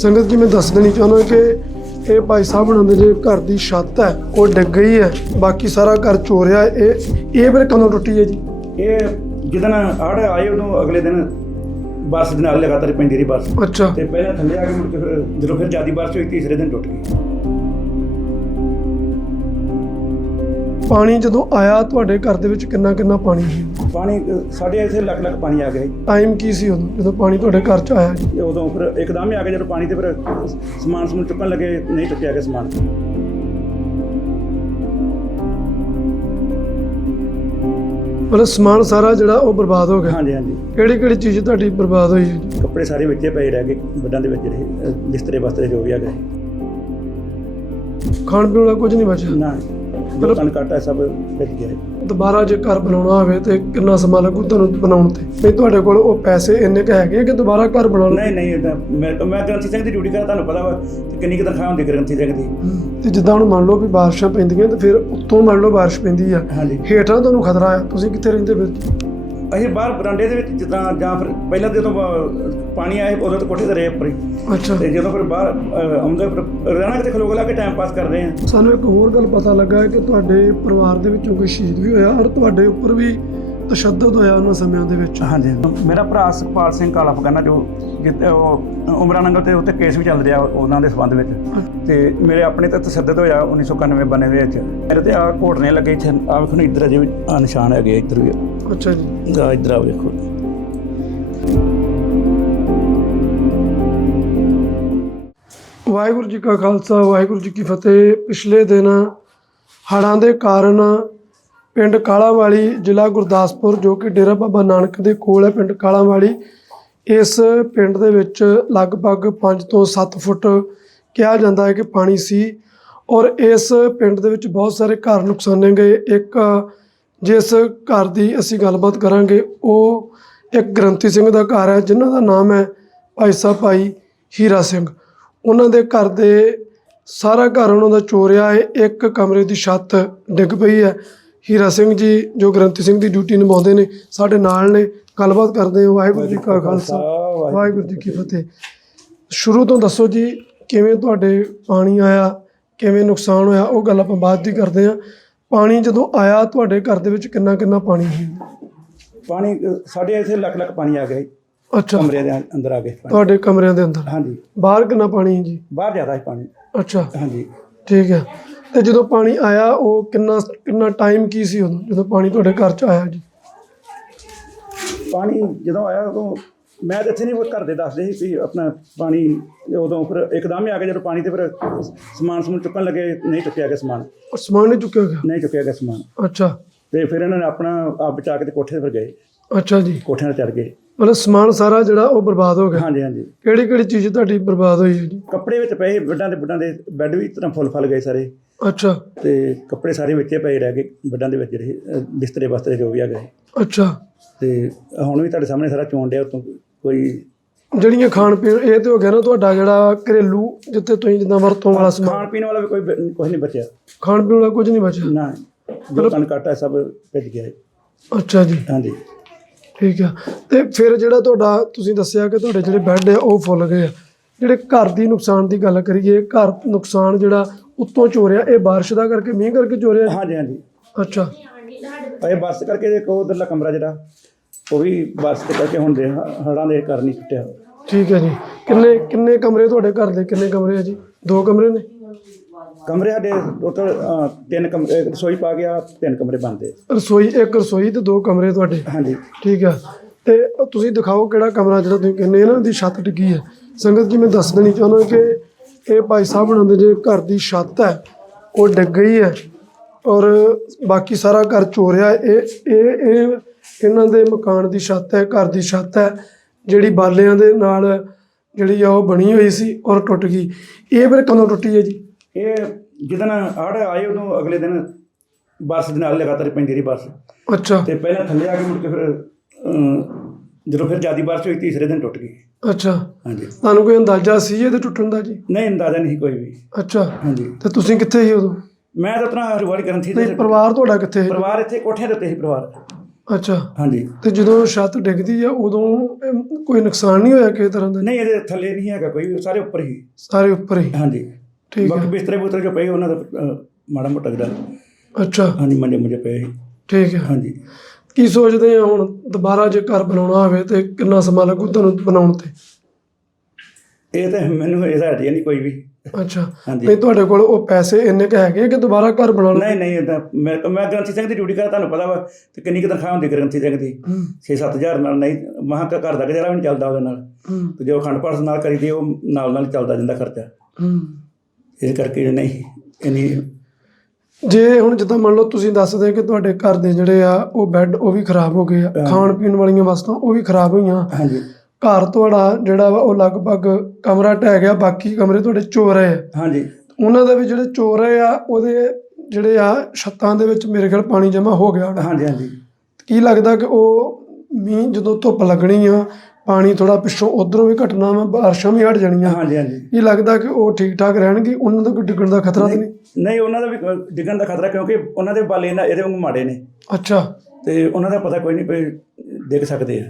ਸੰਗਤ ਜੀ ਮੈਂ ਦੱਸ ਦੇਣੀ ਚਾਹੁੰਦਾ ਕਿ ਇਹ ਭਾਈ ਸਾਹਿਬ ਉਹਨਾਂ ਦੇ ਜਿਹੜੇ ਘਰ ਦੀ ਛੱਤ ਹੈ ਉਹ ਡਿੱਗ ਗਈ ਹੈ ਬਾਕੀ ਸਾਰਾ ਘਰ ਚੋਰਿਆ ਇਹ ਇਹ ਫਿਰ ਕਦੋਂ ਟੁੱਟੀ ਹੈ ਜੀ? ਇਹ ਜਿੱਦਣ ਹੜ੍ਹ ਆਏ ਉਦੋਂ ਅਗਲੇ ਦਿਨ ਬੱਸ ਦੇ ਨਾਲ ਲਗਾਤਾਰ ਪੈਂਦੀ ਰਹੀ ਬੱਸ। ਅੱਛਾ। ਤੇ ਪਹਿਲਾਂ ਥੱਲੇ ਆ ਕੇ ਮੁੜ ਕੇ ਫਿਰ ਜਦੋਂ ਫਿਰ ਜਿਆਦੀ ਬਾਰਿਸ਼ ਹੋਈ ਤੀਸਰੇ ਦਿਨ ਟੁੱਟ ਗਈ। ਪਾਣੀ ਜਦੋਂ ਆਇਆ ਤੁਹਾਡੇ ਘਰ ਦੇ ਵਿੱਚ ਕਿੰਨਾ ਕਿੰਨਾ ਪਾਣੀ ਸੀ? ਪਾਣੀ ਸਾਡੇ ਇੱਥੇ ਲੱਖ ਲੱਖ ਪਾਣੀ ਆ ਗਿਆ ਜੀ। ਟਾਈਮ ਕੀ ਸੀ ਉਦੋਂ ਜਦੋਂ ਪਾਣੀ ਤੁਹਾਡੇ ਘਰ ਚ ਆਇਆ ਜੀ? ਉਦੋਂ ਫਿਰ ਇੱਕਦਮ ਹੀ ਆ ਗਿਆ ਜਦੋਂ ਪਾਣੀ ਤੇ ਫਿਰ ਸਮਾਨ ਸਮੂਨ ਚੁੱਕਣ ਲੱਗੇ ਨਹੀਂ ਚੁੱਕਿਆ ਗਿਆ ਸਮਾਨ। ਮਤਲਬ ਸਮਾਨ ਸਾਰਾ ਜਿਹੜਾ ਉਹ ਬਰਬਾਦ ਹੋ ਗਿਆ। ਹਾਂਜੀ ਹਾਂਜੀ। ਕਿਹੜੀ ਕਿਹੜੀ ਚੀਜ਼ ਤੁਹਾਡੀ ਬਰਬਾਦ ਹੋਈ? ਜੀ ਕੱਪੜੇ ਸਾਰੇ ਵਿੱਚੇ ਪਏ ਰਹਿ ਗਏ ਵੱਡਾਂ ਦੇ ਵਿੱਚ ਰਹੇ ਬਿਸਤਰੇ ਬਸਤਰੇ ਜੋ ਵੀ ਆ ਗਏ। ਖਾਣ ਪੀਣ ਵਾਲਾ ਕੁਝ ਨਹੀਂ ਬਚਿਆ? ਨਾ ਜੋ ਕਣ ਕਾਟਾ ਸਭ ਵਿੱਚ ਗਿਆ। ਦੁਬਾਰਾ ਜੇ ਘਰ ਬਣਾਉਣਾ ਹੋਵੇ ਤੇ ਕਿੰਨਾ ਸਮਾਂ ਲੱਗੂ ਤੁਹਾਨੂੰ ਬਣਾਉਣ ਤੇ? ਨਹੀਂ ਤੁਹਾਡੇ ਕੋਲ ਉਹ ਪੈਸੇ ਇੰਨੇ ਕੁ ਹੈਗੇ ਕਿ ਦੁਬਾਰਾ ਘਰ ਬਣਾ ਲਓ? ਨਹੀਂ ਨਹੀਂ ਏਦਾਂ ਮੈਂ ਮੈਂ ਗ੍ਰੰਥੀ ਸਿੰਘ ਦੀ ਡਿਊਟੀ ਕਰਦਾ ਤੁਹਾਨੂੰ ਪਤਾ ਵਾ ਕਿ ਕਿੰਨੀ ਕੁ ਤਨਖਾਹ ਹੁੰਦੀ ਗ੍ਰੰਥੀ ਸਿੰਘ ਦੀ। ਤੇ ਜਿੱਦਾਂ ਹੁਣ ਮੰਨ ਲਓ ਵੀ ਬਾਰਿਸ਼ਾਂ ਪੈਂਦੀਆਂ ਤੇ ਫਿਰ ਉੱਤੋਂ ਮੰਨ ਲਓ ਬਾਰਿਸ਼ ਪੈਂਦੀ ਆ। ਹਾਂਜੀ। ਹੇਠਾਂ ਤੁਹਾਨੂੰ ਖਤਰਾ ਆ ਤੁਸੀਂ ਕਿੱਥੇ ਰਹਿੰਦੇ ਫਿਰ? ਅਸੀਂ ਬਾਹਰ ਬਰਾਂਡੇ ਦੇ ਵਿੱਚ ਜਿੱਦਾਂ ਜਾਂ ਫਿਰ ਪਹਿਲਾਂ ਜਦੋਂ ਪਾਣੀ ਆਏ ਉਦੋਂ ਤਾਂ ਕੋਠੇ ਤੇ ਰਹੇ ਉੱਪਰ ਅੱਛਾ। ਤੇ ਜਦੋਂ ਫਿਰ ਬਾਹਰ ਆਉਂਦੇ ਫਿਰ ਰਹਿਣਾ ਕਿਤੇ ਖਲੋਗ ਲਾ ਕੇ ਟਾਈਮ ਪਾਸ ਕਰਦੇ ਆ। ਸਾਨੂੰ ਇੱਕ ਹੋਰ ਗੱਲ ਪਤਾ ਲੱਗਾ ਹੈ ਕਿ ਤੁਹਾਡੇ ਪਰਿਵਾਰ ਦੇ ਵਿੱਚੋਂ ਕੋਈ ਸ਼ਹੀਦ ਵੀ ਹੋਇਆ ਔਰ ਤੁਹਾਡੇ ਉੱਪਰ ਵੀ ਤਸ਼ੱਦਦ ਹੋਇਆ ਉਹਨਾਂ ਸਮਿਆਂ ਦੇ ਵਿੱਚ। ਹਾਂਜੀ। ਮੇਰਾ ਭਰਾ ਸੁਖਪਾਲ ਸਿੰਘ ਕਾਲਾ ਫਗਾਨਾ ਜੋ ਉਮਰਾ ਨੰਗਲ ਤੇ ਉੱਤੇ ਕੇਸ ਵੀ ਚੱਲ ਰਿਹਾ ਉਹਨਾਂ ਦੇ ਸੰਬੰਧ ਵਿੱਚ। ਤੇ ਮੇਰੇ ਆਪਣੇ ਤੇ ਤਸੱਦਦ ਹੋਇਆ 1991 ਬਨੇ ਵਿੱਚ। ਮੇਰੇ ਤੇ ਆ ਘੋਟਨੇ ਲੱਗੇ ਇੱਥੇ। ਆ ਵੇਖੋ ਇੱਧਰ ਅਜੇ ਵੀ ਨਿਸ਼ਾਨ ਹੈਗੇ ਆ, ਇੱਧਰ ਵੀ ਅੱਛਾ ਜੀ। ਗਾ ਇੱਧਰ ਆ ਵੇਖੋ। ਵਾਹਿਗੁਰੂ ਜੀ ਕਾ ਖਾਲਸਾ ਵਾਹਿਗੁਰੂ ਜੀ ਕੀ ਫਤਿਹ। ਪਿਛਲੇ ਦਿਨ ਹੜ੍ਹਾਂ ਦੇ ਕਾਰਨ ਪਿੰਡ ਕਾਲਾਵਾਲੀ ਜ਼ਿਲ੍ਹਾ ਗੁਰਦਾਸਪੁਰ, ਜੋ ਕਿ ਡੇਰਾ ਬਾਬਾ ਨਾਨਕ ਦੇ ਕੋਲ ਹੈ ਪਿੰਡ ਕਾਲਾਵਾਲੀ। ਇਸ ਪਿੰਡ ਦੇ ਵਿੱਚ ਲਗਭਗ 5 ਤੋਂ 7 ਫੁੱਟ ਕਿਹਾ ਜਾਂਦਾ ਹੈ ਕਿ ਪਾਣੀ ਸੀ ਔਰ ਇਸ ਪਿੰਡ ਦੇ ਵਿੱਚ ਬਹੁਤ ਸਾਰੇ ਘਰ ਨੁਕਸਾਨੇ ਗਏ। ਇੱਕ ਜਿਸ ਘਰ ਦੀ ਅਸੀਂ ਗੱਲਬਾਤ ਕਰਾਂਗੇ, ਉਹ ਇੱਕ ਗ੍ਰੰਥੀ ਸਿੰਘ ਦਾ ਘਰ ਹੈ, ਜਿਨ੍ਹਾਂ ਦਾ ਨਾਮ ਹੈ ਭਾਈ ਸਾਹਿਬ ਭਾਈ ਹੀਰਾ ਸਿੰਘ। ਉਹਨਾਂ ਦੇ ਘਰ ਦੇ ਸਾਰਾ ਘਰ ਉਹਨਾਂ ਦਾ ਚੋਰਿਆ ਹੈ, ਇੱਕ ਕਮਰੇ ਦੀ ਛੱਤ ਡਿੱਗ ਪਈ ਹੈ। ਹੀਰਾ ਸਿੰਘ ਜੀ ਜੋ ਗ੍ਰੰਥੀ ਸਿੰਘ ਦੀ ਡਿਊਟੀ ਨਿਭਾਉਂਦੇ ਨੇ ਸਾਡੇ ਨਾਲ ਨੇ। ਗੱਲਬਾਤ ਕਰਦੇ ਹਾਂ। ਵਾਹਿਗੁਰੂ ਜੀ ਕਾ ਖਾਲਸਾ। ਵਾਹਿਗੁਰੂ ਜੀ ਕੀ ਫਤਿਹ। ਸ਼ੁਰੂ ਤੋਂ ਦੱਸੋ ਜੀ ਕਿਵੇਂ ਤੁਹਾਡੇ ਪਾਣੀ ਆਇਆ ਕਿਵੇਂ ਨੁਕਸਾਨ ਹੋਇਆ ਉਹ ਗੱਲ ਆਪਾਂ ਬਾਅਦ ਦੀ ਕਰਦੇ ਹਾਂ। ਪਾਣੀ ਜਦੋਂ ਆਇਆ ਤੁਹਾਡੇ ਘਰ ਦੇ ਵਿੱਚ ਕਿੰਨਾ ਕਿੰਨਾ ਪਾਣੀ ਸੀ? ਪਾਣੀ ਸਾਡੇ ਇੱਥੇ ਲੱਖ ਲੱਖ ਪਾਣੀ ਆ ਗਿਆ ਅੱਛਾ। ਕਮਰੇ ਦੇ ਅੰਦਰ ਆ ਪਾਣੀ। ਤੁਹਾਡੇ ਕਮਰਿਆਂ ਦੇ ਅੰਦਰ? ਹਾਂਜੀ। ਬਾਹਰ ਕਿੰਨਾ ਪਾਣੀ ਹੈ ਜੀ? ਬਾਹਰ ਜ਼ਿਆਦਾ ਹੈ ਪਾਣੀ। ਅੱਛਾ। ਹਾਂਜੀ। ਠੀਕ ਹੈ। ਤੇ ਜਦੋਂ ਪਾਣੀ ਆਇਆ ਉਹ ਕਿੰਨਾ ਕਿੰਨਾ ਟਾਈਮ ਕੀ ਸੀ ਉਦੋਂ? ਜਦੋਂ ਪਾਣੀ ਤੁਹਾਡੇ ਘਰ ਚ ਆਇਆ ਜੀ? ਪਾਣੀ ਜਦੋਂ ਆਇਆ ਉਦੋਂ ਮੈਂ ਤਾਂ ਇੱਥੇ ਨਹੀਂ ਉਹ ਘਰ ਦੇ ਦੱਸਦੇ ਸੀ ਵੀ ਆਪਣਾ ਪਾਣੀ ਉਦੋਂ ਫਿਰ ਇੱਕਦਮ ਹੀ ਆ ਗਿਆ ਜਦੋਂ ਪਾਣੀ ਤੇ ਫਿਰ ਸਮਾਨ ਸਮੂਨ ਚੁੱਕਣ ਲੱਗੇ ਨਹੀਂ ਚੁੱਕਿਆ ਗਿਆ ਸਮਾਨ। ਉਹ ਸਮਾਨ ਨਹੀਂ ਚੁੱਕਿਆ ਗਿਆ? ਨਹੀਂ ਚੁੱਕਿਆ ਗਿਆ ਸਮਾਨ। ਅੱਛਾ। ਤੇ ਫਿਰ ਇਹਨਾਂ ਨੇ ਆਪਣਾ ਆਪ ਬਚਾ ਕੇ ਤੇ ਕੋਠੇ ਤੇ ਫਿਰ ਗਏ। ਅੱਛਾ ਜੀ। ਕੋਠਿਆਂ ਤੇ ਚੜ ਗਏ। ਮਤਲਬ ਸਮਾਨ ਸਾਰਾ ਜਿਹੜਾ ਉਹ ਬਰਬਾਦ ਹੋ ਗਿਆ। ਹਾਂਜੀ ਹਾਂਜੀ। ਕਿਹੜੀ ਕਿਹੜੀ ਚੀਜ਼ ਤੁਹਾਡੀ ਬਰਬਾਦ ਹੋਈ? ਹੈ ਜੀ ਕੱਪੜੇ ਵਿੱਚ ਪਏ ਵੱਡਾਂ ਦੇ ਵੱਡਾਂ ਦੇ ਬੈੱਡ ਵੀ ਤਰ੍ਹਾਂ ਫੁੱਲ ਫਲ ਗਏ ਸਾਰੇ। ਅੱਛਾ। ਤੇ ਕੱਪੜੇ ਸਾਰੇ ਵਿੱਚੇ ਪਏ ਰਹਿ ਗਏ ਵੱਡਾਂ ਦੇ ਵਿੱਚ ਰਹੇ ਅ, ਬਿਸਤਰੇ ਬਸਤਰੇ ਜੋ ਵੀ ਆ ਗਏ। ਅੱਛਾ। ਤੇ ਹੁਣ ਵੀ ਤੁਹਾਡੇ ਸਾਹਮਣੇ ਸਾਰਾ ਚੋਣ ਡਿਆ ਉਤੋਂ ਕੋਈ ਜਿਹੜੀਆਂ ਖਾਣ ਪੀਣ ਇਹ ਤੇ ਹੋ ਗਿਆ ਨਾ ਤੁਹਾਡਾ ਜਿਹੜਾ ਘਰੇਲੂ ਜਿੱਥੇ ਤੁਸੀਂ ਜਿੱਦਾਂ ਵਰਤੋਂ ਵਾਲਾ ਸਮਾਨ ਖਾਣ ਪੀਣ ਵਾਲਾ ਵੀ ਕੋਈ ਬ- ਕੁਝ ਨਹੀਂ ਬਚਿਆ। ਖਾਣ ਪੀਣ ਵਾਲਾ ਕੁਝ ਨਹੀਂ ਬਚਿਆ? ਨਾ ਜੋ ਕਣ ਕਾਟਾ ਸਭ ਭਿੱਜ ਗਿਆ। ਹੈ। ਅੱਛਾ ਜੀ। ਹਾਂਜੀ। ਠੀਕ ਆ। ਤੇ ਫਿਰ ਜਿਹੜਾ ਤੁਹਾਡਾ ਤੁਸੀਂ ਦੱਸਿਆ ਕਿ ਤੁਹਾਡੇ ਜਿਹੜੇ ਬੈੱਡ ਆ ਉਹ ਫੁੱਲ ਗਏ ਆ। ਜਿਹੜੇ ਘਰ ਦੀ ਨੁਕਸਾਨ ਦੀ ਗੱਲ ਕਰੀਏ ਘਰ ਨੁਕਸਾਨ ਜਿਹੜਾ ਉੱਤੋਂ ਚੋਰਿਆ ਇਹ ਬਾਰਿਸ਼ ਦਾ ਕਰਕੇ ਮੀਂਹ ਕਰਕੇ ਚੋਰਿਆ? ਹਾਂਜੀ ਹਾਂਜੀ। ਅੱਛਾ। ਇਹ ਬੱਸ ਕਰਕੇ ਇੱਕ ਉਧਰਲਾ ਕਮਰਾ ਜਿਹੜਾ ਉਹ ਵੀ ਬੱਸ ਤੇ ਕਰਕੇ ਹੁਣ ਦੇ ਹੜਾਂ ਦੇ ਕਾਰਨ ਹੀ ਟੁੱਟਿਆ। ਠੀਕ ਹੈ ਜੀ। ਕਿੰਨੇ ਕਿੰਨੇ ਕਮਰੇ ਤੁਹਾਡੇ ਘਰ ਦੇ? ਕਿੰਨੇ ਕਮਰੇ ਆ ਜੀ? ਦੋ ਕਮਰੇ ਨੇ? ਕਮਰੇ ਸਾਡੇ ਟੋਟਲ ਤਿੰਨ ਕਮਰੇ ਰਸੋਈ ਪਾ ਗਿਆ ਤਿੰਨ ਕਮਰੇ ਬਣਦੇ ਰਸੋਈ ਇੱਕ ਰਸੋਈ ਤੇ ਦੋ ਕਮਰੇ ਤੁਹਾਡੇ? ਹਾਂਜੀ। ਠੀਕ ਆ। ਤੇ ਤੁਸੀਂ ਦਿਖਾਓ ਕਿਹੜਾ ਕਮਰਾ ਜਿਹੜਾ ਤੁਸੀਂ ਕਹਿੰਦੇ ਇਹਨਾਂ ਦੀ ਛੱਤ ਡਿੱਗੀ ਹੈ। ਸੰਗਤ ਜੀ ਮੈਂ ਦੱਸ ਦੇਣੀ ਚਾਹੁੰਦਾ ਕਿ ਇਹ ਭਾਈ ਸਾਹਿਬ ਉਹਨਾਂ ਦੇ ਜਿਹੜੇ ਘਰ ਦੀ ਛੱਤ ਹੈ ਉਹ ਡਿੱਗ ਗਈ ਹੈ ਔਰ ਬਾਕੀ ਸਾਰਾ ਘਰ ਚੋਰਿਆ ਇਹ ਇਹ ਇਹ ਇਹਨਾਂ ਦੇ ਮਕਾਨ ਦੀ ਛੱਤ ਹੈ ਘਰ ਦੀ ਛੱਤ ਹੈ ਜਿਹੜੀ ਬਾਲਿਆਂ ਦੇ ਨਾਲ ਜਿਹੜੀ ਆ ਉਹ ਬਣੀ ਹੋਈ ਸੀ ਔਰ ਟੁੱਟ ਗਈ। ਇਹ ਫਿਰ ਕਦੋਂ ਟੁੱਟੀ ਹੈ ਜੀ? ਇਹ ਜਿੱਦਣ ਹੜ੍ਹ ਆਏ ਉਦੋਂ ਅਗਲੇ ਦਿਨ ਬੱਸ ਦੇ ਨਾਲ ਲਗਾਤਾਰ ਪੈਂਦੀ ਰਹੀ ਬੱਸ। ਅੱਛਾ। ਤੇ ਪਹਿਲਾਂ ਥੱਲੇ ਆ ਕੇ ਮੁੜ ਕੇ ਫਿਰ ਜਦੋਂ ਫਿਰ ਜਿਆਦੀ ਬਾਰਿਸ਼ ਹੋਈ ਤੀਸਰੇ ਦਿਨ ਟੁੱਟ ਗਈ। ਅੱਛਾ। ਹਾਂਜੀ। ਤੁਹਾਨੂੰ ਕੋਈ ਅੰਦਾਜ਼ਾ ਸੀ ਇਹਦੇ ਟੁੱਟਣ ਦਾ ਜੀ? ਨਹੀਂ ਅੰਦਾਜ਼ਾ ਨਹੀਂ ਕੋਈ ਵੀ। ਅੱਛਾ। ਹਾਂਜੀ। ਤੇ ਤੁਸੀਂ ਕਿੱਥੇ ਸੀ ਉਦੋਂ? ਮੈਂ ਤਾਂ ਆਪਣਾ ਹਰਵਾੜੀ ਕਰਨ ਸੀ। ਤੇ ਪਰਿਵਾਰ ਤੁਹਾਡਾ ਕਿੱਥੇ ਸੀ? ਪਰਿਵਾਰ ਇੱਥੇ ਕੋਠਿਆਂ ਦੇ ਉੱਤੇ ਸੀ ਪਰਿਵਾਰ। ਅੱਛਾ। ਹਾਂਜੀ। ਤੇ ਜਦੋਂ ਛੱਤ ਡਿੱਗਦੀ ਆ ਉਦੋਂ ਕੋਈ ਨੁਕਸਾਨ ਨਹੀਂ ਹੋਇਆ ਕਿਸੇ ਤਰ੍ਹਾਂ ਦਾ? ਨਹੀਂ ਇਹਦੇ ਥੱਲੇ ਨਹੀਂ ਹੈਗਾ ਕੋਈ ਸਾਰੇ ਉੱਪਰ ਹੀ। ਸਾਰੇ ਉੱਪਰ ਹੀ? ਹਾਂਜੀ। ਠੀਕ ਬਾਕੀ ਬਿਸਤਰੇ ਬੁਸਤਰੇ ਜੋ ਪਏ ਉਹਨਾਂ ਦਾ ਮਾੜਾ ਮੋਟਾ ਜਿਹੜਾ ਅੱਛਾ। ਹਾਂਜੀ ਮੰਜੇ ਮੁੰਜੇ ਪਏ ਸੀ। ਠੀਕ ਹੈ। ਹਾਂਜੀ। ਕੀ ਸੋਚਦੇ ਆ ਹੁਣ ਦੁਬਾਰਾ ਜੇ ਘਰ ਬਣਾਉਣਾ ਹੋਵੇ ਤੇ ਕਿੰਨਾ ਸਮਾਂ ਲੱਗੂ ਤੁਹਾਨੂੰ ਬਣਾਉਣ ਤੇ? ਇਹ ਤਾਂ ਮੈਨੂੰ ਇਹਦਾ ਆਈਡੀਆ ਨਹੀਂ ਕੋਈ ਵੀ। ਅੱਛਾ। ਹਾਂਜੀ। ਨਹੀਂ ਤੁਹਾਡੇ ਕੋਲ ਉਹ ਪੈਸੇ ਇੰਨੇ ਕ ਹੈਗੇ ਆ ਕਿ ਦੁਬਾਰਾ ਘਰ ਬਣਾਉਣਾ ਨਹੀਂ ਨਹੀਂ ਇਹ ਤਾਂ ਮੈਂ ਮੈਂ ਗ੍ਰੰਥੀ ਸਿੰਘ ਦੀ ਡਿਊਟੀ ਕਰਦਾ ਤੁਹਾਨੂੰ ਪਤਾ ਵਾ ਤੇ ਕਿੰਨੀ ਕੁ ਤਨਖਾਹ ਹੁੰਦੀ ਗ੍ਰੰਥੀ ਸਿੰਘ ਦੀ। ਹੂੰ। 6-7000 ਨਾਲ ਨਹੀਂ ਮਹਾਂ ਘਰ ਦਾ ਗੁਜ਼ਾਰਾ ਵੀ ਨਹੀਂ ਚੱਲਦਾ ਉਹਦੇ ਨਾਲ। ਹੂੰ। ਤੇ ਜੋ ਅਖੰਡ ਪਾਠ ਨਾਲ ਕਰੀਦੀ ਉਹ ਨਾਲ ਨਾਲ ਚੱਲਦਾ ਜਾਂਦਾ ਖਰਚਾ। ਹੂੰ। ਇਸ ਕਰਕੇ ਨਹੀਂ ਇੰਨੀ ਜੇ ਹੁਣ ਜਿੱਦਾਂ ਮੰਨ ਲਓ ਤੁਸੀਂ ਦੱਸਦੇ ਕਿ ਤੁਹਾਡੇ ਘਰ ਦੇ ਜਿਹੜੇ ਆ ਉਹ ਬੈੱਡ ਉਹ ਵੀ ਖਰਾਬ ਹੋ ਗਏ ਆ ਖਾਣ ਪੀਣ ਵਾਲੀਆਂ ਵਸਤਾਂ ਉਹ ਵੀ ਖਰਾਬ ਹੋਈਆਂ। ਹਾਂਜੀ। ਘਰ ਤੁਹਾਡਾ ਜਿਹੜਾ ਉਹ ਲਗਭਗ ਕਮਰਾ ਢਹਿ ਗਿਆ ਬਾਕੀ ਕਮਰੇ ਤੁਹਾਡੇ ਚੋਰ ਆ। ਹਾਂਜੀ। ਉਹਨਾਂ ਦੇ ਵੀ ਜਿਹੜੇ ਚੋਰ ਰਹੇ ਆ ਉਹਦੇ ਜਿਹੜੇ ਆ ਛੱਤਾਂ ਦੇ ਵਿੱਚ ਮੇਰੇ ਖਿਆਲ ਪਾਣੀ ਜਮਾ ਹੋ ਗਿਆ ਹਾਂਜੀ ਹਾਂਜੀ। ਕੀ ਲੱਗਦਾ ਕਿ ਉਹ ਮੀਂਹ ਜਦੋਂ ਧੁੱਪ ਲੱਗਣੀ ਆ ਪਾਣੀ ਥੋੜਾ ਪਿੱਛੋਂ ਉਧਰੋਂ ਵੀ ਘਟਣਾ ਵਾ ਬਾਰਿਸ਼ਾਂ ਵੀ ਹਟ ਜਾਣੀਆਂ। ਹਾਂਜੀ ਹਾਂਜੀ। ਕੀ ਲੱਗਦਾ ਕਿ ਉਹ ਠੀਕ ਠਾਕ ਰਹਿਣਗੇ? ਉਹਨਾਂ ਦਾ ਕੋਈ ਡਿੱਗਣ ਦਾ ਖਤਰਾ ਤਾਂ ਨਹੀਂ ਨਹੀਂ? ਉਹਨਾਂ ਦਾ ਵੀ ਅ, ਡਿੱਗਣ ਦਾ ਖਤਰਾ ਕਿਉਂਕਿ ਉਹਨਾਂ ਦੇ ਬਾਲੇ ਨਾ ਇਹਦੇ ਵਾਂਗੂ ਮਾੜੇ ਨੇ। ਅੱਛਾ। ਤੇ ਉਹਨਾਂ ਦਾ ਪਤਾ ਕੋਈ ਨਹੀਂ ਵੀ ਡਿੱਗ ਸਕਦੇ ਆ।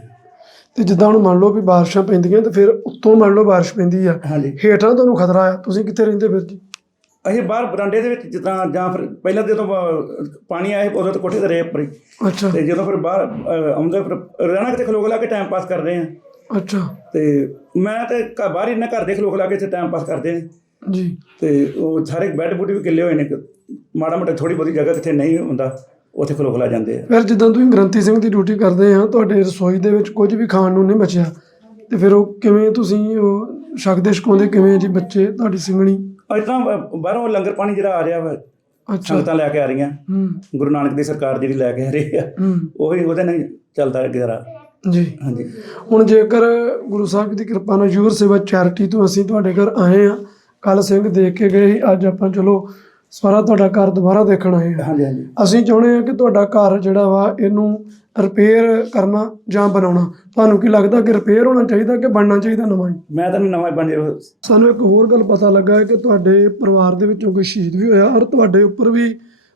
ਤੇ ਜਿੱਦਾਂ ਹੁਣ ਮੰਨ ਲਓ ਵੀ ਬਾਰਿਸ਼ਾਂ ਪੈਂਦੀਆਂ ਤੇ ਫਿਰ ਉੱਤੋਂ ਮੰਨ ਲਓ ਬਾਰਿਸ਼ ਪੈਂਦੀ ਆ ਹਾਂਜੀ। ਹੇਠਾਂ ਤੁਹਾਨੂੰ ਖਤਰਾ ਆ? ਤੁਸੀਂ ਕਿੱਥੇ ਰਹਿੰਦੇ ਫਿਰ ਜੀ? ਅਸੀਂ ਬਾਹਰ ਬਰਾਂਡੇ ਦੇ ਵਿੱਚ ਜਿੱਦਾਂ ਜਾਂ ਫਿਰ ਪਹਿਲਾਂ ਜਦੋਂ ਅ, ਪਾਣੀ ਆਏ ਉਦੋਂ ਤਾਂ ਕੋਠੇ ਤੇ ਰਹੇ ਉੱਪਰ ਹੀ। ਅੱਛਾ। ਤੇ ਜਦੋਂ ਫਿਰ ਬਾਹਰ ਅ, ਆਉਂਦੇ ਫਿਰ ਰਹਿਣਾ ਕਿਤੇ ਖਲੋਕ ਲਾ ਕੇ ਟਾਈਮ ਪਾਸ ਕਰਦੇ ਆ। ਅੱਛਾ। ਤੇ ਮੈਂ ਤੇ ਘਰ ਬਾਹਰ ਹੀ ਨਾ ਘਰ ਦੇ ਖਲੋਕ ਲਾ ਕੇ ਇੱਥੇ ਟਾਈਮ ਪਾਸ ਕਰਦੇ ਨੇ। ਜੀ। ਤੇ ਉਹ ਸਾਰੇ ਬੈੱਡ ਬੁੱਡ ਵੀ ਕਿੱਲੇ ਹੋਏ ਨੇ ਮਾੜਾ ਮੋਟਾ ਥੋੜੀ ਬਹੁਤੀ ਜਗ੍ਹਾ ਕਿੱਥੇ ਨਹੀਂ ਹੁੰਦਾ ਉੱਥੇ ਖਲੋਕ ਲਾ ਜਾਂਦੇ ਆ। ਫਿਰ ਜਿੱਦਾਂ ਤੁਸੀਂ ਗ੍ਰੰਥੀ ਸਿੰਘ ਦੀ ਡਿਊਟੀ ਕਰਦੇ ਆ ਤੁਹਾਡੇ ਰਸੋਈ ਦੇ ਵਿੱਚ ਕੁਝ ਵੀ ਖਾਣ ਨੂੰ ਨਹੀਂ ਬਚਿਆ ਤੇ ਫਿਰ ਉਹ ਕਿਵੇਂ ਤੁਸੀਂ ਉਹ ਛਕਦੇ ਛਕਾਉਂਦੇ ਕਿਵੇਂ ਜੀ ਬੱਚੇ ਤੁਹਾਡੀ ਸਿੰਘਣੀ ਤਰ੍ਹਾਂ ਬਾਹਰੋਂ ਲੰਗਰ ਪਾਣੀ ਜਿਹੜਾ ਆ ਰਿਹਾ ਵਾ ਅੱਛਾ। ਸੰਗਤਾਂ ਲੈ ਕੇ ਆ ਰਹੀਆਂ। ਗੁਰੂ ਨਾਨਕ ਦੀ ਸਰਕਾਰ ਜਿਹੜੀ ਲੈ ਕੇ ਆ ਰਹੀ ਆ ਉਹੀ ਉਹਦੇ ਨਾਲ ਚੱਲਦਾ ਗੁਜ਼ਾਰਾ। ਜੀ। ਹਾਂਜੀ। ਹੁਣ ਜੇਕਰ ਗੁਰੂ ਸਾਹਿਬ ਦੀ ਕਿਰਪਾ ਨਾਲ ਯੂਰ ਸੇਵਾ ਚੈਰਿਟੀ ਤੋਂ ਅਸੀਂ ਤੁਹਾਡੇ ਘਰ ਆਏ ਆ ਕੱਲ ਸਿੰਘ ਦੇਖ ਕੇ ਗਏ ਸੀ, ਅੱਜ ਆਪਾਂ ਚਲੋ ਸਾਰਾ ਤੁਹਾਡਾ ਘਰ ਦੁਬਾਰਾ ਦੇਖਣ ਆਏ ਆ ਹਾਂਜੀ ਹਾਂਜੀ। ਅਸੀਂ ਚਾਹੁੰਦੇ ਆ ਕਿ ਤੁਹਾਡਾ ਘਰ ਜਿਹੜਾ ਵਾ ਇਹਨੂੰ ਰਿਪੇਅਰ ਕਰਨਾ ਜਾਂ ਬਣਾਉਣਾ। ਤੁਹਾਨੂੰ ਕੀ ਲੱਗਦਾ ਕਿ ਰਿਪੇਅਰ ਹੋਣਾ ਚਾਹੀਦਾ ਕਿ ਬਣਨਾ ਚਾਹੀਦਾ ਨਵਾਂ ਹੀ? ਮੈਂ ਤਾਂ ਨਵਾਂ ਬਣੇ ਸਾਨੂੰ ਇੱਕ ਹੋਰ ਗੱਲ ਪਤਾ ਲੱਗਾ ਹੈ ਕਿ ਤੁਹਾਡੇ ਪਰਿਵਾਰ ਦੇ ਵਿੱਚੋਂ ਕੋਈ ਸ਼ਹੀਦ ਵੀ ਹੋਇਆ ਔਰ ਤੁਹਾਡੇ ਉੱਪਰ ਵੀ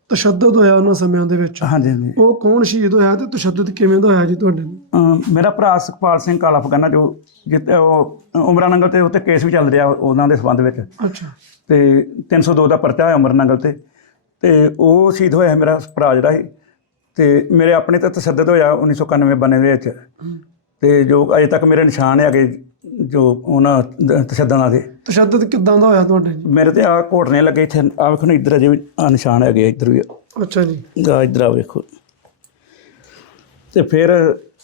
ਤਸ਼ੱਦਦ ਹੋਇਆ ਉਹਨਾਂ ਸਮਿਆਂ ਦੇ ਵਿੱਚ? ਹਾਂਜੀ ਹਾਂਜੀ। ਉਹ ਕੌਣ ਸ਼ਹੀਦ ਹੋਇਆ ਤੇ ਤਸ਼ੱਦਦ ਕਿਵੇਂ ਦਾ ਹੋਇਆ ਜੀ ਤੁਹਾਡੇ ਨਾਲ ਅਮ ਮੇਰਾ ਭਰਾ ਸੁਖਪਾਲ ਸਿੰਘ ਕਾਲਾ ਫਗਾਨਾ ਜੋ ਜਿੱਤੇ ਉਹ ਉਮਰਾ ਨੰਗਲ ਤੇ ਉੱਤੇ ਕੇਸ ਵੀ ਚੱਲ ਰਿਹਾ ਉਹਨਾਂ ਦੇ ਸੰਬੰਧ ਵਿੱਚ। ਅੱਛਾ। ਤੇ 302 ਦਾ ਪਰਚਾ ਹੈ ਉਮਰ ਨੰਗਲ ਤੇ। ਤੇ ਉਹ ਸ਼ਹੀਦ ਹੋਇਆ ਮੇਰਾ ਭਰਾ ਜਿਹੜਾ ਸੀ। ਤੇ ਮੇਰੇ ਆਪਣੇ ਤੇ ਤਸ਼ੱਦਦ ਹੋਇਆ 1991 ਬਨੇ ਦੇ ਵਿੱਚ। ਤੇ ਜੋ ਅਜੇ ਤੱਕ ਮੇਰੇ ਨਿਸ਼ਾਨ ਹੈਗੇ ਜੋ ਉਹਨਾਂ ਤਸ਼ੱਦਦਾਂ ਦੇ। ਤਸ਼ੱਦਦ ਕਿੱਦਾਂ ਦਾ ਹੋਇਆ ਤੁਹਾਡੇ ਜੀ? ਮੇਰੇ ਤੇ ਆ ਘੋਟਨੇ ਲੱਗੇ ਇੱਥੇ। ਆ ਵੇਖੋ ਨਾ ਇੱਧਰ ਅਜੇ ਵੀ ਆ ਨਿਸ਼ਾਨ ਹੈਗੇ ਇੱਧਰ ਵੀ ਅੱਛਾ ਜੀ। ਆ ਇੱਧਰ ਆ ਵੇਖੋ। ਤੇ ਫਿਰ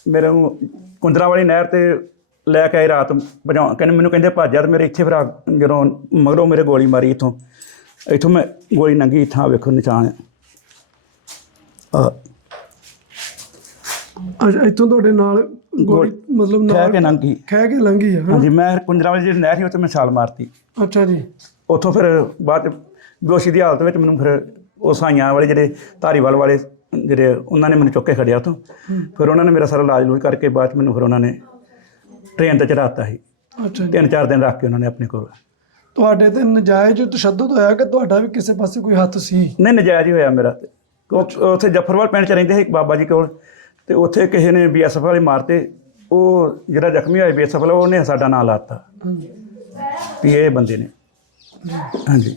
ਮੇਰੇ ਨੂੰ ਕੁੰਦਰਾ ਵਾਲੀ ਨਹਿਰ ਤੇ ਲੈ ਕੇ ਆਏ ਰਾਤ ਭਜਾਉਣ। ਕਹਿੰਦੇ ਮੈਨੂੰ ਕਹਿੰਦੇ ਭੱਜ ਜਾ ਤੇ ਮੇਰੇ ਇੱਥੇ ਫਿਰ ਆ ਜਦੋਂ ਮਗਰੋਂ ਮੇਰੇ ਗੋਲੀ ਮਾਰੀ ਇੱਥੋਂ। ਇੱਥੋਂ ਮੈਂ ਗੋਲੀ ਨੰਗੀ ਇੱਥਾਂ ਵੇਖੋ ਨਿਸ਼ਾਨ ਆ। ਅੱਛਾ ਇੱਥੋਂ ਤੁਹਾਡੇ ਨਾਲ ਗੋਲੀ ਮਤਲਬ ਕਹਿ ਨਾਲ ਕੇ ਨੰਗੀ ਖਹਿ ਕੇ ਲੰਗੀ ਆ ਹਨਾ? ਹਾਂਜੀ ਮੈਂ ਕੁੰਦਰਾ ਵਾਲੀ ਜਿਹੜੀ ਨਹਿਰ ਸੀ ਉੱਥੇ ਮੈਂ ਛਾਲ ਮਾਰਤੀ। ਅੱਛਾ ਜੀ। ਉੱਥੋਂ ਫਿਰ ਬਾਅਦ 'ਚ ਬੇਹੋਸ਼ੀ ਦੀ ਹਾਲਤ ਵਿੱਚ ਮੈਨੂੰ ਫਿਰ ਉਹ ਸਾਈਆਂ ਵਾਲੇ ਜਿਹੜੇ ਧਾਰੀਵਾਲ ਵਾਲੇ ਜਿਹੜੇ ਉਹਨਾਂ ਨੇ ਮੈਨੂੰ ਚੁੱਕ ਕੇ ਖੜਿਆ ਉੱਥੋਂ। ਫਿਰ ਉਹਨਾਂ ਨੇ ਮੇਰਾ ਸਾਰਾ ਇਲਾਜ ਲੂਜ ਕਰਕੇ ਬਾਅਦ ਮੈਨੂੰ ਫਿਰ ਉਹਨਾਂ ਨੇ ਟ੍ਰੇਨ ਤੇ ਚੜਾਤਾ ਸੀ। ਅੱਛਾ ਤਿੰਨ ਚਾਰ ਦਿਨ ਰੱਖ ਕੇ ਉਹਨਾਂ ਨੇ ਆਪਣੇ ਕੋਲ। ਤੁਹਾਡੇ ਤੇ ਨਜਾਇਜ਼ ਤਸ਼ੱਦਦ ਹੋਇਆ ਕਿ ਤੁਹਾਡਾ ਵੀ ਕਿਸੇ ਪਾਸੇ ਕੋਈ ਹੱਥ ਸੀ? ਨਹੀਂ ਨਜਾਇਜ਼ ਹੀ ਹੋਇਆ ਮੇਰਾ। ਉੱਥੇ ਜਫਰਵਾਲ ਪਿੰਡ ਚ ਰਹਿੰਦੇ ਸੀ ਇੱਕ ਬਾਬਾ ਜੀ ਕੋਲ। ਤੇ ਉੱਥੇ ਕਿਸੇ ਨੇ ਬੀਐਸਐਫ ਵਾਲੇ ਮਾਰਤੇ ਉਹ ਜਿਹੜਾ ਜ਼ਖਮੀ ਹੋਇਆ ਬੀਐਸਐਫ ਵਾਲਾ ਉਹਨੇ ਸਾਡਾ ਨਾਂ ਲਾਤਾ। ਵੀ ਇਹ ਬੰਦੇ ਨੇ। ਹਾਂਜੀ।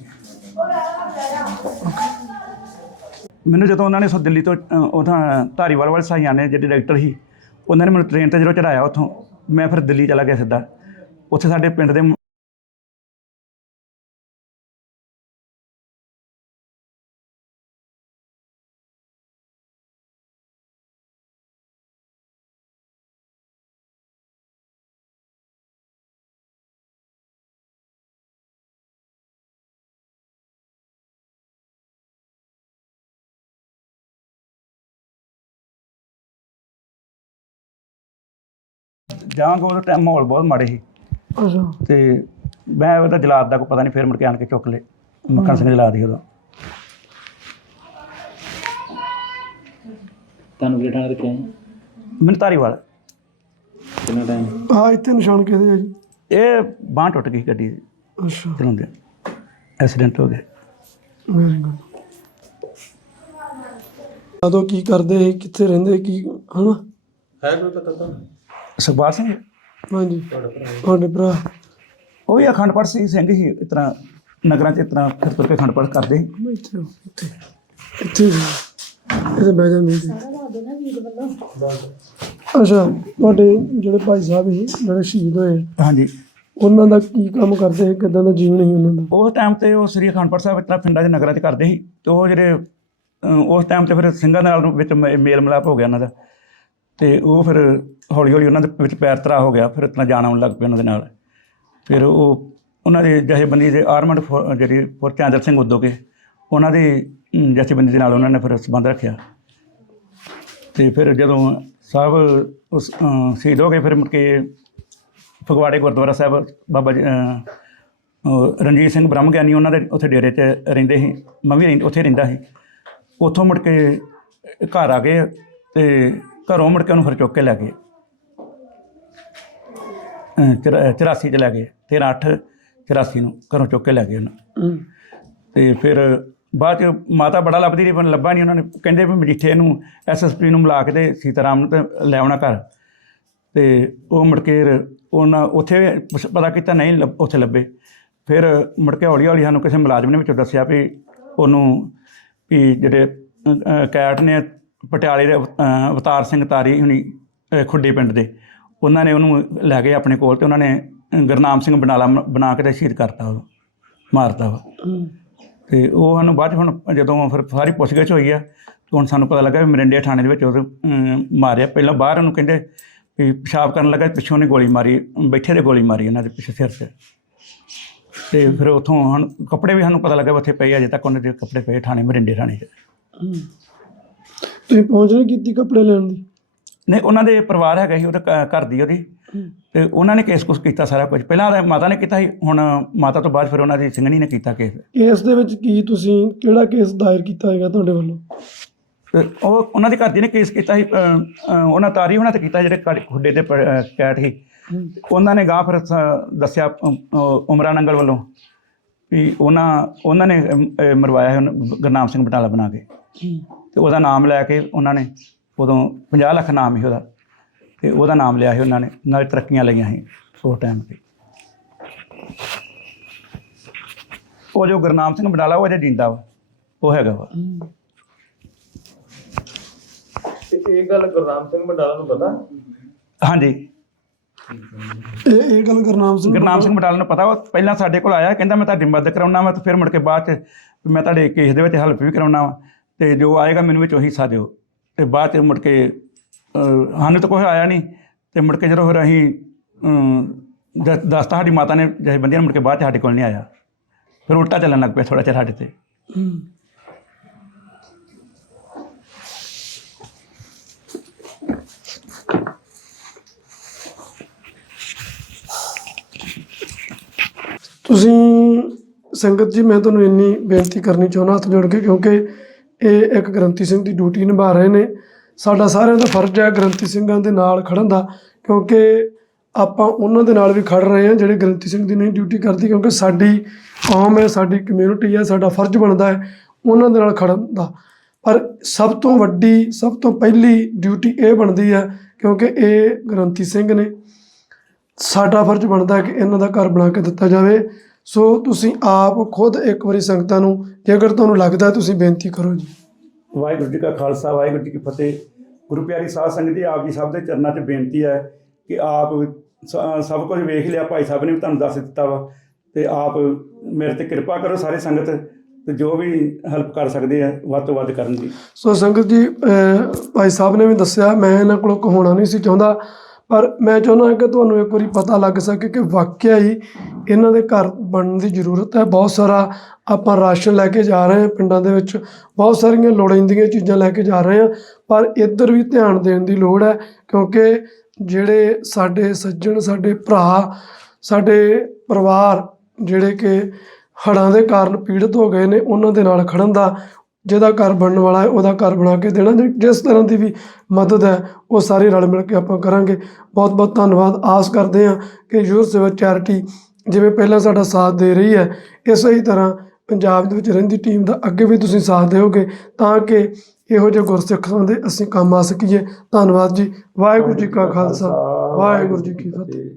ਮੈਨੂੰ ਜਦੋਂ ਉਹਨਾਂ ਨੇ ਸੋ ਦਿੱਲੀ ਤੋਂ ਉਥਾਂ ਧਾਰੀਵਾਲ ਵਾਲੇ ਸਾਈਆਂ ਨੇ ਜਿਹੜੇ ਡਾਕਟਰ ਸੀ ਉਹਨਾਂ ਨੇ ਮੈਨੂੰ ਟ੍ਰੇਨ ਤੇ ਜਦੋਂ ਚੜਾਇਆ ਉੱਥੋਂ ਮੈਂ ਫਿਰ ਦਿੱਲੀ ਚਲਾ ਗਿਆ ਸਿੱਧਾ। ਉੱਥੇ ਸਾਡੇ ਪਿੰਡ ਦੇ ਜਾਵਾਂਗਾ ਉਹ ਟਾਈਮ ਮਾਹੌਲ ਬਹੁਤ ਮਾੜੇ ਸੀ। ਅੱਛਾ। ਤੇ ਮੈਂ ਉਹਦਾ ਜਲਾਦ ਦਾ ਕੋਈ ਪਤਾ ਨਹੀਂ ਫਿਰ ਮੁੜ ਕੇ ਆਣ ਕੇ ਚੁੱਕ ਲਏ। ਮੱਖਣ ਸਿੰਘ ਜਲਾਦ ਸੀ ਉਦੋਂ ਤੁਹਾਨੂੰ ਕਿਹੜਾ ਥਾਂ ਰੱਖਿਆ ਜੀ? ਮੈਨੂੰ ਧਾਰੀਵਾਲ। ਕਿੰਨਾ ਟਾਈਮ ਆ ਇੱਥੇ ਨਿਸ਼ਾਨ ਕਿਹਦੇ ਆ ਜੀ? ਇਹ ਬਾਂਹ ਟੁੱਟ ਗਈ ਗੱਡੀ ਦੀ। ਅੱਛਾ। ਚਲਾਉਂਦੇ ਐਕਸੀਡੈਂਟ ਹੋ ਗਿਆ। ਵੈਰੀ ਗੁੱਡ ਕੀ ਕਰਦੇ ਸੀ? ਕਿੱਥੇ ਰਹਿੰਦੇ ਕੀ ਹਨਾ? ਹੈ ਕੋਈ ਪਤਾ ਤਾਂ ਸੁਖਬਾਰ ਸਿੰਘ? ਹਾਂਜੀ। ਤੁਹਾਡੇ ਭਰਾ ਉਹ ਵੀ ਅਖੰਡ ਪਾਠ ਸੀ ਸਿੰਘ ਸੀ ਇਸ ਤਰ੍ਹਾਂ ਨਗਰਾਂ 'ਚ ਇਸ ਤਰ੍ਹਾਂ ਫਿਰ ਤੁਰ ਕੇ ਅਖੰਡ ਪਾਠ ਕਰਦੇ ਸੀ। ਮੈਂ ਇੱਥੇ ਆਓ, ਇੱਥੇ। ਇੱਥੇ ਜੀ। ਇੱਥੇ ਬਹਿ ਜਾਂਦੇ ਸੀ ਅੱਛਾ ਤੁਹਾਡੇ ਜਿਹੜੇ ਭਾਈ ਸਾਹਿਬ ਸੀ ਜਿਹੜੇ ਸ਼ਹੀਦ ਹੋਏ ਹਾਂਜੀ। ਉਹਨਾਂ ਦਾ ਕੀ ਕੰਮ ਕਰਦੇ ਸੀ? ਕਿਦਾਂ ਦਾ ਜੀਵਨ ਸੀ ਉਹਨਾਂ ਦਾ? ਉਸ ਟਾਈਮ ਤੇ ਉਹ ਸ੍ਰੀ ਅਖੰਡ ਪਾਠ ਸਾਹਿਬ ਇਸ ਤਰ੍ਹਾਂ ਪਿੰਡਾਂ 'ਚ ਨਗਰਾਂ 'ਚ ਕਰਦੇ ਸੀ। ਤੇ ਉਹ ਜਿਹੜੇ ਅਹ, ਉਸ ਟਾਈਮ ਤੇ ਫਿਰ ਸਿੰਘਾਂ ਨਾਲ ਵਿੱਚ ਮ- ਮੇਲ ਮਿਲਾਪ ਹੋ ਗਿਆ ਉਹਨਾਂ ਦਾ। ਤੇ ਉਹ ਫਿਰ ਹੌਲੀ ਹੌਲੀ ਉਹਨਾਂ ਦੇ ਵਿੱਚ ਪੈਰ ਧਰਾ ਹੋ ਗਿਆ, ਫਿਰ ਇਤਨਾ ਜਾਣ ਆਉਣ ਲੱਗ ਪਿਆ ਉਹਨਾਂ ਦੇ ਨਾਲ। ਫਿਰ ਉਹ ਉਹਨਾਂ ਦੇ ਜਥੇਬੰਦੀ ਦੇ ਆਰਮਡ ਫੌ- ਜਿਹੜੀ ਫੋਰ ਚਾਂਦਰ ਸਿੰਘ ਉਦੋਕੇ, ਉਹਨਾਂ ਦੀ ਜਥੇਬੰਦੀ ਦੇ ਨਾਲ ਉਹਨਾਂ ਨੇ ਫਿਰ ਸੰਬੰਧ ਰੱਖਿਆ। ਤੇ ਫਿਰ ਜਦੋਂ ਸਾਹਿਬ ਉਸ ਸ਼ਹੀਦ ਹੋ ਗਏ, ਫਿਰ ਮੁੜ ਕੇ ਫਗਵਾੜੇ ਗੁਰਦੁਆਰਾ ਸਾਹਿਬ, ਬਾਬਾ ਜੀ ਰਣਜੀਤ ਸਿੰਘ ਬ੍ਰਹਮ ਗਿਆਨੀ ਉਹਨਾਂ ਦੇ ਉੱਥੇ ਡੇਰੇ 'ਚ ਰਹਿੰਦੇ ਸੀ, ਮੈਂ ਵੀ ਰਹਿੰ- ਉੱਥੇ ਰਹਿੰਦਾ ਸੀ। ਉੱਥੋਂ ਮੁੜ ਕੇ ਘਰ ਆ ਗਏ ਤੇ ਘਰੋਂ ਮੁੜ ਕੇ ਉਹਨੂੰ ਫਿਰ ਚੁੱਕ ਕੇ ਲੈ ਗਏ। ਅਹ ਚੁਰਾ- 84 ਚ ਲੈ ਗਏ 13 8 84 ਨੂੰ ਘਰੋਂ ਚੁੱਕ ਕੇ ਲੈ ਗਏ ਉਹਨੂੰ। ਤੇ ਫਿਰ ਬਾਅਦ ਚ ਮਾਤਾ ਬੜਾ ਲੱਭਦੀ ਰਹੀ ਪਰ ਲੱਭਾ ਨਹੀਂ ਉਹਨਾਂ ਨੇ। ਕਹਿੰਦੇ ਵੀ ਮਜੀਠੇ ਨੂੰ ਐਸਐਸਪੀ ਨੂੰ ਮਿਲਾ ਕੇ ਤੇ ਸੀਤਾਰਾਮ ਨੂੰ ਤੇ ਲੈ ਆਉਣਾ ਘਰ। ਤੇ ਉਹ ਮੁੜ ਕੇ ਉਹਨਾਂ ਉੱਥੇ ਪਤਾ ਕੀਤਾ ਨਹੀਂ ਉੱਥੇ ਲੱਭੇ। ਫਿਰ ਮੁੜ ਕੇ ਹੌਲੀ ਹੌਲੀ ਸਾਨੂੰ ਕਿਸੇ ਮੁਲਾਜ਼ਮ ਨੇ ਵਿੱਚੋਂ ਦੱਸਿਆ ਵੀ ਉਹਨੂੰ ਵੀ ਜਿਹੜੇ ਕੈਟ ਨੇ ਪਟਿਆਲੇ ਦੇ ਅਵਤਾਰ ਸਿੰਘ ਤਾਰੀ ਹੁਣੀ ਖੁੱਡੇ ਪਿੰਡ ਦੇ। ਉਹਨਾਂ ਨੇ ਉਹਨੂੰ ਲੈ ਗਏ ਆਪਣੇ ਕੋਲ ਤੇ ਉਹਨਾਂ ਨੇ ਅ, ਗੁਰਨਾਮ ਸਿੰਘ ਬਨਾਲਾ ਬਣਾ ਕੇ ਤੇ ਸ਼ਹੀਦ ਕਰਤਾ ਉਹ ਮਾਰਤਾ ਵਾ ਹਮ, ਤੇ ਉਹ ਸਾਨੂੰ ਬਾਅਦ 'ਚ ਹੁਣ ਜਦੋਂ ਫਿਰ ਸਾਰੀ ਪੁੱਛਗਿੱਛ ਹੋਈ ਆ ਤੇ ਹੁਣ ਸਾਨੂੰ ਪਤਾ ਲੱਗਾ ਵੀ ਮਰਿੰਡੇ ਥਾਣੇ ਦੇ ਵਿੱਚ ਉਹ ਮਾਰਿਆ। ਪਹਿਲਾਂ ਬਾਹਰ ਉਹਨੂੰ ਕਹਿੰਦੇ ਵੀ ਪਿਸ਼ਾਬ ਕਰਨ ਲੱਗਾ ਪਿੱਛੋਂ ਨੇ ਗੋਲੀ ਮਾਰੀ ਬੈਠੇ ਦੇ ਗੋਲੀ ਮਾਰੀ ਇਹਨਾਂ ਦੇ ਪਿੱਛੇ ਸਿਰ 'ਤੇ। ਤੇ ਫਿਰ ਉੱਥੋਂ ਹੁਣ ਕੱਪੜੇ ਵੀ ਸਾਨੂੰ ਪਤਾ ਲੱਗਾ ਉੱਥੇ ਪਏ ਅਜੇ ਤੱਕ ਉਹਨਾਂ ਦੇ ਕੱਪੜੇ ਪਏ ਥਾਣੇ ਮਰਿੰਡੇ ਥਾਣੇ 'ਚ। ਤੁਸੀਂ ਪਹੁੰਚ ਨਹੀਂ ਕੀਤੀ ਕੱਪੜੇ ਲੈਣ ਦੀ। ਨਹੀਂ ਉਹਨਾਂ ਦੇ ਪਰਿਵਾਰ ਹੈਗਾ ਸੀ ਉਹਦੇ ਘ- ਘਰ ਦੀ ਉਹਦੀ। ਤੇ ਉਹਨਾਂ ਨੇ ਕੇਸ ਕੁਸ ਕੀਤਾ ਸਾਰਾ ਕੁਝ। ਪਹਿਲਾਂ ਉਹਦਾ ਮਾਤਾ ਨੇ ਕੀਤਾ ਸੀ ਹੁਣ ਮਾਤਾ ਤੋਂ ਬਾਅਦ ਫਿਰ ਉਹਨਾਂ ਦੀ ਸਿੰਘਣੀ ਨੇ ਕੀਤਾ ਕੇਸ। ਕੇਸ ਦੇ ਵਿੱਚ ਕੀ ਤੁਸੀਂ ਕਿਹੜਾ ਕੇਸ ਦਾਇਰ ਕੀਤਾ ਹੈਗਾ ਤੁਹਾਡੇ ਵੱਲੋਂ? ਤੇ ਉਹ ਉਹਨਾਂ ਦੇ ਘਰ ਦੀ ਨੇ ਕੇਸ ਕੀਤਾ ਸੀ ਅ, ਅ, ਉਹਨਾਂ ਤਾਰੀ ਉਹਨਾਂ ਤੇ ਕੀਤਾ ਜਿਹੜੇ ਘਰ- ਖੁੱਡੇ ਦੇ ਪ- ਅ, ਕੈਟ ਸੀ। ਹਮ, ਉਹਨਾਂ ਨੇ ਗਾਂ ਫਿਰ ਸ- ਦੱਸਿਆ ਅ, ਅ, ਉਮਰਾ ਨੰਗਲ ਵੱਲੋਂ ਵੀ ਉਹਨਾਂ ਉਹਨਾਂ ਨੇ ਅਮ, ਅ, ਮਰਵਾਇਆ ਸੀ ਉਹਨੂੰ ਗੁਰਨਾਮ ਸਿੰਘ ਬਟਾਲਾ ਬਣਾ ਕੇ। ਤੇ ਉਹਦਾ ਨਾਮ ਲੈ ਕੇ ਉਹਨਾਂ ਨੇ ਉਦੋਂ 50 ਲੱਖ ਨਾਮ ਸੀ ਉਹਦਾ ਤੇ ਉਹਦਾ ਨਾਮ ਲਿਆ ਸੀ ਉਹਨਾਂ ਨੇ ਨਾਲ ਤਰੱਕੀਆਂ ਲਈਆਂ ਸੀ ਉਸ ਟਾਈਮ ਤੇ। ਉਹ ਜੋ ਗੁਰਨਾਮ ਸਿੰਘ ਬਟਾਲਾ ਉਹ ਅਜੇ ਜਿੰਦਾ ਵਾ ਉਹ ਹੈਗਾ ਵਾ। ਤੇ ਇਹ ਗੱਲ ਗੁਰਨਾਮ ਸਿੰਘ ਮੰਡਾਲਾ ਨੂੰ ਪਤਾ? ਹਾਂਜੀ। ਇਹ ਇਹ ਗੱਲ ਗੁਰਨਾਮ ਸਿੰਘ ਗੁਰਨਾਮ ਸਿੰਘ ਬਟਾਲਾ ਨੂੰ ਪਤਾ ਉਹ ਪਹਿਲਾਂ ਸਾਡੇ ਕੋਲ ਆਇਆ ਕਹਿੰਦਾ ਮੈਂ ਤੁਹਾਡੀ ਮਦਦ ਕਰਾਉਣਾ ਵਾ ਤੇ ਫਿਰ ਮੁੜ ਕੇ ਬਾਅਦ ਚ ਮੈਂ ਤੁਹਾਡੇ ਕੇਸ ਦੇ ਵਿੱਚ ਹੈਲਪ ਵੀ ਕਰਾਉਣਾ ਵਾ। ਤੇ ਜੋ ਆਏਗਾ ਮੈਨੂੰ ਵਿੱਚ ਉਹੀ ਹਿੱਸਾ ਦਿਓ। ਤੇ ਬਾਅਦ ਚ ਮੁੜ ਕੇ ਸਾਨੂੰ ਤਾਂ ਕੋਈ ਆਇਆ ਨਹੀਂ ਤੇ ਮੁੜ ਕੇ ਜਦੋਂ ਫਿਰ ਅਸੀਂ ਦਸ ਦੱਸਤਾ ਸਾਡੀ ਮਾਤਾ ਨੇ ਜਿਹੇ ਬੰਦੀਆਂ ਨੇ ਮੁੜ ਕੇ ਬਾਅਦ ਚ ਸਾਡੇ ਕੋਲ ਨਹੀਂ ਆਇਆ। ਫਿਰ ਉਲਟਾ ਚੱਲਣ ਲੱਗ ਪਿਆ ਥੋੜਾ ਚਿਰ ਸਾਡੇ ਤੇ। ਤੁਸੀਂ ਸੰਗਤ ਜੀ, ਮੈਂ ਤੁਹਾਨੂੰ ਇੰਨੀ ਬੇਨਤੀ ਕਰਨੀ ਚਾਹੁੰਦਾ, ਹੱਥ ਜੋੜ ਕੇ, ਕਿਉਂਕਿ ਇਹ ਇੱਕ ਗ੍ਰੰਥੀ ਸਿੰਘ ਦੀ ਡਿਊਟੀ ਨਿਭਾ ਰਹੇ ਨੇ। ਸਾਡਾ ਸਾਰਿਆਂ ਦਾ ਫਰਜ਼ ਹੈ ਗ੍ਰੰਥੀ ਸਿੰਘਾਂ ਦੇ ਨਾਲ ਖੜਨ ਦਾ, ਕਿਉਂਕਿ ਆਪਾਂ ਉਹਨਾਂ ਦੇ ਨਾਲ ਵੀ ਖੜ ਰਹੇ ਹਾਂ ਜਿਹੜੇ ਗ੍ਰੰਥੀ ਸਿੰਘ ਦੀ ਨਹੀਂ ਡਿਊਟੀ ਕਰਦੀ, ਕਿਉਂਕਿ ਸਾਡੀ ਕੌਮ ਹੈ, ਸਾਡੀ ਕਮਿਊਨਿਟੀ ਹੈ, ਸਾਡਾ ਫਰਜ਼ ਬਣਦਾ ਹੈ ਉਹਨਾਂ ਦੇ ਨਾਲ ਖੜਨ ਦਾ। ਪਰ ਸਭ ਤੋਂ ਵੱਡੀ, ਸਭ ਤੋਂ ਪਹਿਲੀ ਡਿਊਟੀ ਇਹ ਬਣਦੀ ਹੈ, ਕਿਉਂਕਿ ਇਹ ਗ੍ਰੰਥੀ ਸਿੰਘ ਨੇ ਸਾਡਾ ਫਰਜ਼ ਬਣਦਾ ਹੈ ਕਿ ਇਹਨਾਂ ਦਾ ਘਰ ਬਣਾ ਕੇ ਦਿੱਤਾ ਜਾਵੇ। ਸੋ ਤੁਸੀਂ ਆਪ ਖੁਦ ਇੱਕ ਵਾਰੀ ਸੰਗਤਾਂ ਨੂੰ ਜੇਕਰ ਤੁਹਾਨੂੰ ਲੱਗਦਾ ਤੁਸੀਂ ਬੇਨਤੀ ਕਰੋ ਜੀ। ਵਾਹਿਗੁਰੂ ਜੀ ਕਾ ਖਾਲਸਾ ਵਾਹਿਗੁਰੂ ਜੀ ਕੀ ਫਤਿਹ। ਗੁਰੂ ਪਿਆਰੀ ਸਾਧ ਸੰਗਤ ਜੀ ਆਪ ਜੀ ਸਭ ਦੇ ਚਰਨਾਂ 'ਚ ਬੇਨਤੀ ਹੈ ਕਿ ਆਪ ਸਭ ਕੁਝ ਵੇਖ ਲਿਆ ਭਾਈ ਸਾਹਿਬ ਨੇ ਵੀ ਤੁਹਾਨੂੰ ਦੱਸ ਦਿੱਤਾ ਵਾ। ਤੇ ਆਪ ਮੇਰੇ ਤੇ ਕਿਰਪਾ ਕਰੋ ਸਾਰੇ ਸੰਗਤ ਤੇ ਜੋ ਵੀ ਹੈਲਪ ਕਰ ਸਕਦੇ ਆ ਵੱਧ ਤੋਂ ਵੱਧ ਕਰਨ ਦੀ। ਸੋ ਸੰਗਤ ਜੀ ਭਾਈ ਸਾਹਿਬ ਨੇ ਵੀ ਦੱਸਿਆ ਮੈਂ ਇਹਨਾਂ ਕੋਲੋਂ ਕਹਾਉਣਾ ਨਹੀਂ ਸੀ ਚਾਹੁੰਦਾ ਪਰ ਮੈਂ ਚਾਹੁੰਦਾ ਹਾਂ ਕਿ ਤੁਹਾਨੂੰ ਇੱਕ ਵਾਰੀ ਪਤਾ ਲੱਗ ਸਕੇ ਕਿ ਵਾਕਿਆ ਹੀ ਇਹਨਾਂ ਦੇ ਘਰ ਬਣਨ ਦੀ ਜ਼ਰੂਰਤ ਹੈ। ਬਹੁਤ ਸਾਰਾ ਆਪਾਂ ਰਾਸ਼ਨ ਲੈ ਕੇ ਜਾ ਰਹੇ ਹਾਂ ਪਿੰਡਾਂ ਦੇ ਵਿੱਚ। ਬਹੁਤ ਸਾਰੀਆਂ ਲੋੜੀਂਦੀਆਂ ਚੀਜ਼ਾਂ ਲੈ ਕੇ ਜਾ ਰਹੇ ਹਾਂ। ਪਰ ਇੱਧਰ ਵੀ ਧਿਆਨ ਦੇਣ ਦੀ ਲੋੜ ਹੈ ਕਿਉਂਕਿ ਜਿਹੜੇ ਸਾਡੇ ਸੱਜਣ, ਸਾਡੇ ਭਰਾ, ਸਾਡੇ ਪਰਿਵਾਰ ਜਿਹੜੇ ਕਿ ਹੜ੍ਹਾਂ ਦੇ ਕਾਰਨ ਪੀੜਤ ਹੋ ਗਏ ਨੇ, ਉਹਨਾਂ ਦੇ ਨਾਲ ਖੜਨ ਦਾ ਜਿਹਦਾ ਘਰ ਬਣਨ ਵਾਲਾ ਹੈ, ਉਹਦਾ ਘਰ ਬਣਾ ਕੇ ਦੇਣਾ। ਜਿਸ ਤਰ੍ਹਾਂ ਦੀ ਵੀ ਮਦਦ ਹੈ, ਉਹ ਸਾਰੇ ਰਲ ਮਿਲ ਕੇ ਆਪਾਂ ਕਰਾਂਗੇ। ਬਹੁਤ ਬਹੁਤ ਧੰਨਵਾਦ। ਆਸ ਕਰਦੇ ਹਾਂ ਕਿ ਯੂਰ ਸੇਵਾ ਚੈਰਿਟੀ ਜਿਵੇਂ ਪਹਿਲਾਂ ਸਾਡਾ ਸਾਥ ਦੇ ਰਹੀ ਹੈ, ਇਸੇ ਹੀ ਤਰ੍ਹਾਂ ਪੰਜਾਬ ਦੇ ਵਿੱਚ ਰਹਿੰਦੀ ਟੀਮ ਦਾ ਅੱਗੇ ਵੀ ਤੁਸੀਂ ਸਾਥ ਦਿਓਗੇ, ਤਾਂ ਕਿ ਇਹੋ ਜਿਹੇ ਗੁਰਸਿੱਖਾਂ ਦੇ ਅਸੀਂ ਕੰਮ ਆ ਸਕੀਏ। ਧੰਨਵਾਦ ਜੀ। ਵਾਹਿਗੁਰੂ ਜੀ ਕਾ ਖਾਲਸਾ। ਵਾਹਿਗੁਰੂ ਜੀ ਕੀ ਫਤਿਹ।